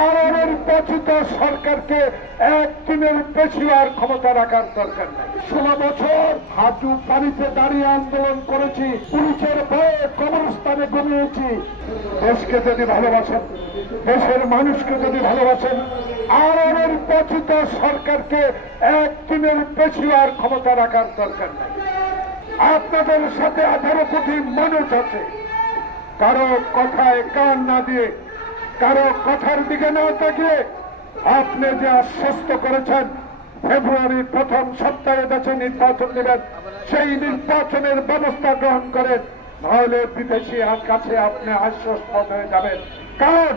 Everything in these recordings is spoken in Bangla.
আর নির্বাচিত সরকারকে একদিনের বেশি আর ক্ষমতা রাখার দরকার নাই। 16 বছর হাঁটু পানিতে দাঁড়িয়ে আন্দোলন করেছি, পুলিশের ভয়ে কবরস্থানে ঘুমিয়েছি। দেশকে যদি ভালোবাসেন, দেশের মানুষকে যদি ভালোবাসেন, আর নির্বাচিত সরকারকে একদিনের বেশি আর ক্ষমতা রাখার দরকার নাই। আপনাদের সাথে 18 কোটি মানুষ আছে। কারো কথায় কান না দিয়ে, কারো কথার দিকে না তাকিয়ে আপনি যে আশ্বস্ত করেছেন ফেব্রুয়ারি প্রথম সপ্তাহে দেশে নির্বাচন নেবেন, সেই নির্বাচনের ব্যবস্থা গ্রহণ করেন, নাহলে বিদেশি কাছে আপনি আশ্বস্ত হয়ে যাবেন। কারণ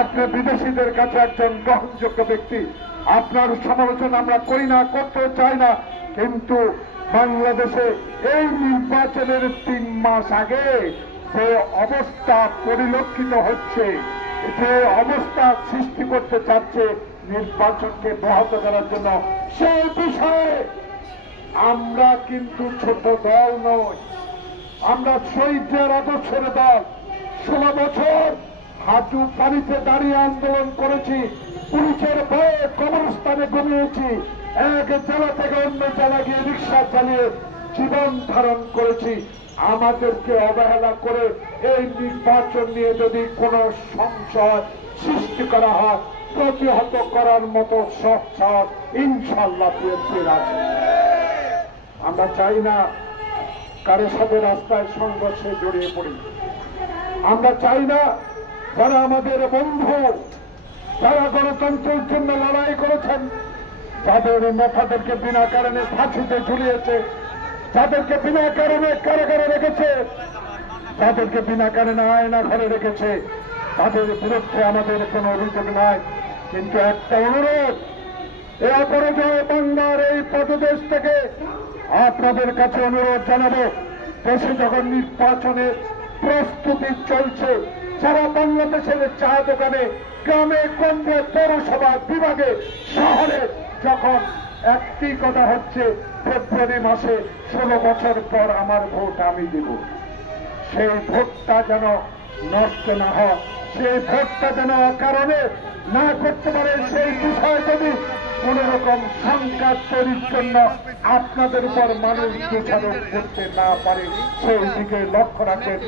আপনি বিদেশিদের কাছে একজন গ্রহণযোগ্য ব্যক্তি। আপনার সমালোচনা আমরা করি না, করতে চাই না, কিন্তু বাংলাদেশে এই নির্বাচনের 3 মাস আগে যে অবস্থা পরিলক্ষিত হচ্ছে, যে অবস্থা সৃষ্টি করতে চাচ্ছে নির্বাচনকে ব্যাহত করার জন্য, সেই বিষয়ে আমরা কিন্তু ছোট দল নই, আমরা শহীদদের আদর্শের দল। 16 বছর হাঁটু পানিতে দাঁড়িয়ে আন্দোলন করেছি, পুলিশের ভয়ে কবরস্থানে ঘুমিয়েছি, এক জেলা থেকে অন্য জেলা গিয়ে রিক্সা চালিয়ে জীবন ধারণ করেছি। আমাদেরকে অবহেলা করে এই নির্বাচন নিয়ে যদি কোন সংশয় সৃষ্টি করা হয়, প্রতিহত করার মতো সৎ ইনশাল্লাহ বিএনপির আছে। আমরা চাই না কারো সাথে রাস্তায় সংঘর্ষে জড়িয়ে পড়ি। আমরা চাই না যারা আমাদের বন্ধু, যারা গণতন্ত্রের জন্য লড়াই করেছেন, যাদের নেতাদেরকে বিনা কারণে ফাঁসিতে ঝুলিয়েছে, যাদেরকে বিনা কারণে কারাগারে রেখেছে, যাদেরকে বিনা কারণে আয়না ঘরে রেখেছে, তাদের বিরুদ্ধে আমাদের কোনো অভিযোগ নাই। কিন্তু একটা অনুরোধ, এ অপরাজয় বাংলার এই পদদেশ থেকে আপনাদের কাছে অনুরোধ জানাবো, দেশে যখন নির্বাচনের প্রস্তুতি চলছে, সারা বাংলাদেশের চা দোকানে, গ্রামে গঞ্জে, পৌরসভা, বিভাগে, শহরে যখন একটি কথা হচ্ছে ফেব্রুয়ারি মাসে 16 বছর পর আমার ভোট আমি দেব, সেই ভোটটা যেন নষ্ট না হয়, সেই ভোটটা যেন কারণে না করতে পারে, সেই বিষয়ে যদি কোন রকম শঙ্কা তৈরির জন্য আপনাদের উপর মানুষ দোষারোপ করতে না পারে, সেই দিকে লক্ষ্য রাখেন।